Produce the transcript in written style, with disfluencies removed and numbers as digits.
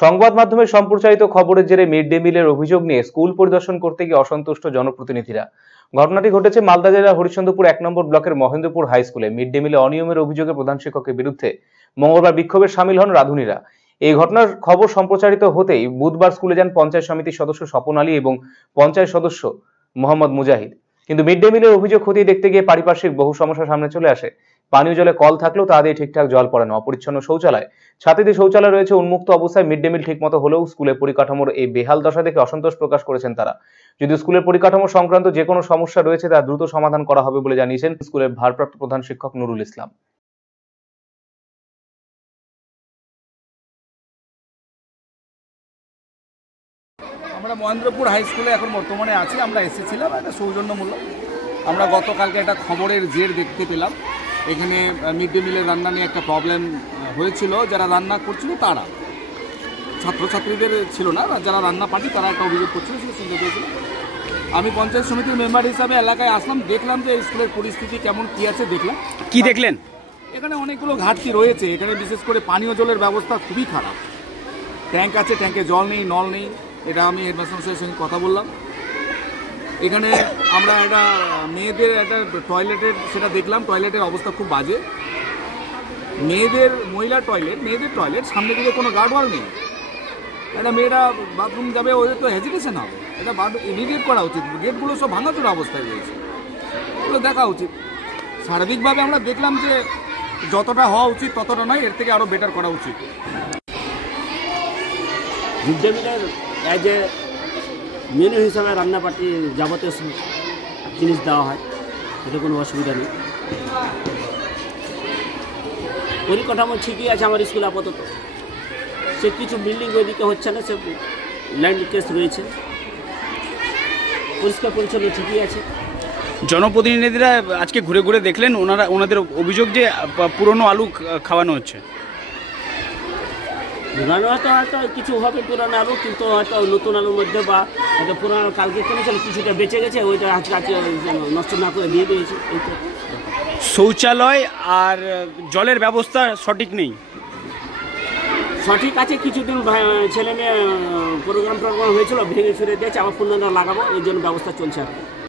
সংবাদ মাধ্যমে সম্প্রচারিত খবরের জেরে মিড ডে মিলের অভিযোগ নিয়ে স্কুল পরিদর্শন করতে গিয়ে অসন্তুষ্ট জনপ্রতিনিধিরা। ঘটনাটি ঘটেছে মালদা জেলার হরিশ্চন্দ্রপুর ১ নম্বর ব্লকের মহেন্দ্রপুর হাই স্কুলে। মিড ডে মিলে অনিয়মের অভিযোগে প্রধান শিক্ষকের বিরুদ্ধে মঙ্গলবার বিক্ষোভে সামিল হন রাঁধুনিরা। এই ঘটনার খবর সম্প্রচারিত হতেই বুধবার স্কুলে যান পঞ্চায়েত সমিতির সদস্য স্বপন আলী এবং পঞ্চায়েত সদস্য মোহাম্মদ মুজাহিদ। কিন্তু মিড ডে মিলের অভিযোগ খতিয়ে দেখতে গিয়ে পারিপার্শ্বিক বহু সমস্যা সামনে চলে আসে। পানীয় জলে কল থাকলেও তা দিয়ে ঠিকঠাক জল পড়ে না, অপরিচ্ছন্ন শৌচালয়, ছাত্রীদের শৌচালয় রয়েছে উন্মুক্ত অবস্থায়। মিড ডে মিল ঠিকমতো হলেও স্কুলের পরিকাঠামোর এই বেহাল দশা দেখে অসন্তোষ প্রকাশ করেছেন তারা। যদি স্কুলের পরিকাঠামো সংক্রান্ত যে কোনো সমস্যা রয়েছে তা দ্রুত সমাধান করা হবে বলে জানিয়েছেন স্কুলের ভারপ্রাপ্ত প্রধান শিক্ষক নুরুল ইসলাম। আমরা মহেন্দ্রপুর হাই স্কুলে এখন বর্তমানে আছি। আমরা এসেছিলাম একটা সৌজন্যমূলক। আমরা গতকালকে একটা খবরের জের দেখতে পেলাম, এখানে মিড ডে মিলের রান্না নিয়ে একটা প্রবলেম হয়েছিল। যারা রান্না করছিল তারা ছাত্রছাত্রীদের ছিল না, যারা রান্না পার্টি তারা একটা অভিযোগ করছিল, সেটা শুনতে পেয়েছিল। আমি পঞ্চায়েত সমিতির মেম্বার হিসাবে এলাকায় আসলাম, দেখলাম যে স্কুলের পরিস্থিতি কেমন কী আছে দেখলাম। কি দেখলেন? এখানে অনেকগুলো ঘাটতি রয়েছে। এখানে বিশেষ করে পানীয় জলের ব্যবস্থা খুবই খারাপ। ট্যাঙ্ক আছে, ট্যাঙ্কে জল নেই, নল নেই। এটা আমি হেডমাস্টার মশাইয়ের সঙ্গে কথা বললাম। এখানে আমরা একটা মেয়েদের একটা টয়লেটের সেটা দেখলাম, টয়লেটের অবস্থা খুব বাজে। মহিলার টয়লেট, মেয়েদের টয়লেট, সামনে দিকে কোনো গার্ডওয়াল নেই। একটা মেয়েরা বাথরুম যাবে, ওদের তো হেজিটেশন হবে। এটা ইমিডিয়েট করা উচিত। গেটগুলো সব ভাঙাচোরা অবস্থায় রয়েছে, এগুলো দেখা উচিত। সার্বিকভাবে আমরা দেখলাম যে যতটা হওয়া উচিত ততটা নয়, এর থেকে আরও বেটার করা উচিত। মিড ডে মিলের অ্যাজ এ মেনু হিসাবে রান্নাপাটি যাবতীয় জিনিস দেওয়া হয়, এতে কোনো অসুবিধা নেই। পরিকাঠামো ঠিকই আছে আমার স্কুল আপাতত। সে কিছু বিল্ডিং ওইদিকে হচ্ছে না, সে ল্যান্ড কেস রয়েছে। পরিষ্কার পরিচ্ছন্ন ঠিকই আছে। জনপ্রতিনিধিরা আজকে ঘুরে ঘুরে দেখলেন, ওনাদের অভিযোগ যে পুরনো আলু খাওয়ানো হচ্ছে। পুরানো হয়তো কিছু হবে পুরানো আলু, কিন্তু হয়তো নতুন আলুর মধ্যে বা হয়তো পুরানো কালকে কিনেছিল কিছুটা বেঁচে গেছে, ওইটা আজকে নষ্ট না করে দিয়ে দিয়েছে। এইটা শৌচালয় আর জলের ব্যবস্থা সঠিক নেই। সঠিক আছে, কিছুদিন ছেলে মেয়ে প্রোগ্রাম হয়েছিল, ভেঙে ফিরে দিয়েছে, আবার পুনরায় লাগাবো, এই জন্য ব্যবস্থা চলছে।